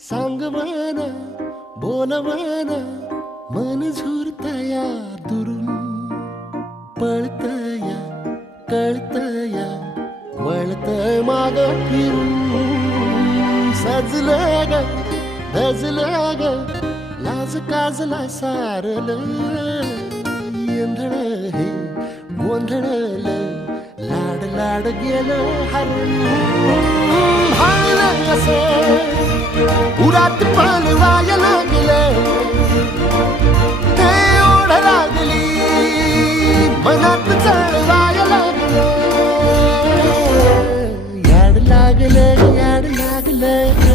सांग म्हणा बोल म्हणा मन झुरतया दुरून पळतया कळतया वळतय माग फिरून सजलं ग धजलं ग लाज काजला सारलं येंधळ हे गोंधळलं लाड लाड गेलं हरण भाळलं कसं उरात पळवाया लागलं ते ओढ लागली मनात चळवाया लागलं याड लागलं